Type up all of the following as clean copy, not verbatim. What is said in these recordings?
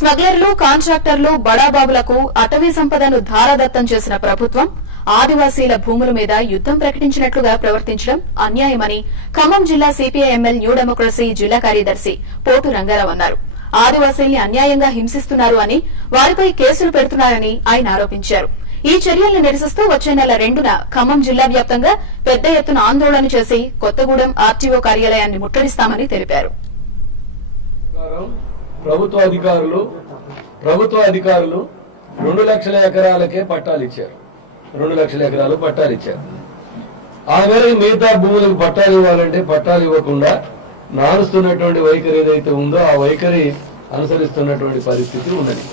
స్మగ్లర్లు, కాంట్రాక్టర్లు, బడాబాబులకు అటవీ సంపదను ధారాదత్తం చేసిన ప్రభుత్వం ఆదివాసీల భూముల మీద యుద్దం ప్రకటించినట్లుగా ప్రవర్తించడం అన్యాయమని ఖమ్మం జిల్లా సిపిఐ-ఎంఎల్ న్యూ డెమోక్రసీ జిల్లా కార్యదర్శి పోటు రంగారావు అన్నారు. ఆదివాసీల్ని అన్యాయంగా హింసిస్తున్నారు అని, వారిపై కేసులు పెడుతున్నారని ఆయన ఆరోపించారు. ఈ చర్యలను నిరసిస్తూ వచ్చే నెల 2న ఖమ్మం జిల్లా వ్యాప్తంగా పెద్ద ఎత్తున ఆందోళన చేసి కొత్తగూడెం ఆర్టీఓ కార్యాలయాన్ని ముట్టడిస్తామని తెలిపారు. ప్రభుత్వ అధికారులు 2 లక్షల ఎకరాలకే పట్టాలు ఇచ్చారు. 2 లక్షల ఎకరాలు పట్టాలు ఇచ్చారు. ఆ మేరకు మిగతా భూములకు పట్టాలు ఇవ్వాలంటే పట్టాలు ఇవ్వకుండా నానుస్తున్నటువంటి వైఖరి ఏదైతే ఉందో ఆ వైఖరి అనుసరిస్తున్నటువంటి పరిస్థితి ఉన్నది.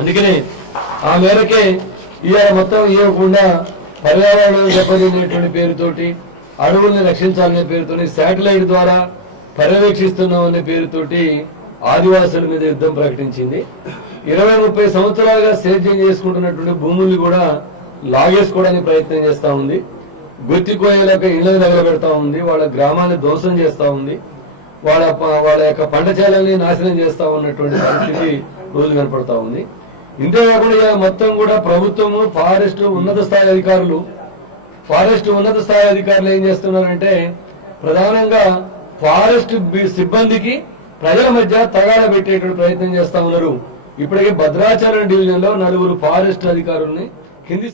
అందుకనే ఆ మేరకే ఇవాళ మొత్తం ఇవ్వకుండా పర్యావరణం దెబ్బతినేటువంటి పేరుతోటి, అడవుల్ని రక్షించాలనే పేరుతోటి, శాటిలైట్ ద్వారా పర్యవేక్షిస్తున్నామనే పేరుతోటి ఆదివాసుల మీద యుద్ధం ప్రకటించింది. 20-30 సంవత్సరాలుగా సేద్యం చేసుకుంటున్నటువంటి భూముల్ని కూడా లాగేసుకోవడానికి ప్రయత్నం చేస్తా ఉంది. గుర్తి కోయలేక ఇళ్లను తగలబెడతా ఉంది. వాళ్ళ గ్రామాన్ని ధ్వంసం చేస్తా ఉంది. వాళ్ళ యొక్క పంట చేలల్ని నాశనం చేస్తా ఉన్నటువంటి పరిస్థితి రోజు కనపడతా ఉంది. ఇంతేకాకుండా మొత్తం కూడా ప్రభుత్వము ఫారెస్ట్ ఉన్నత స్థాయి అధికారులు ఏం చేస్తున్నారంటే ప్రధానంగా ఫారెస్ట్ సిబ్బందికి ప్రజల మధ్య తగాద పెట్టేటువంటి ప్రయత్నం చేస్తా ఉన్నారు. ఇప్పటికే భద్రాచలం డివిజన్ లో 4 ఫారెస్ట్ అధికారుల్ని కింది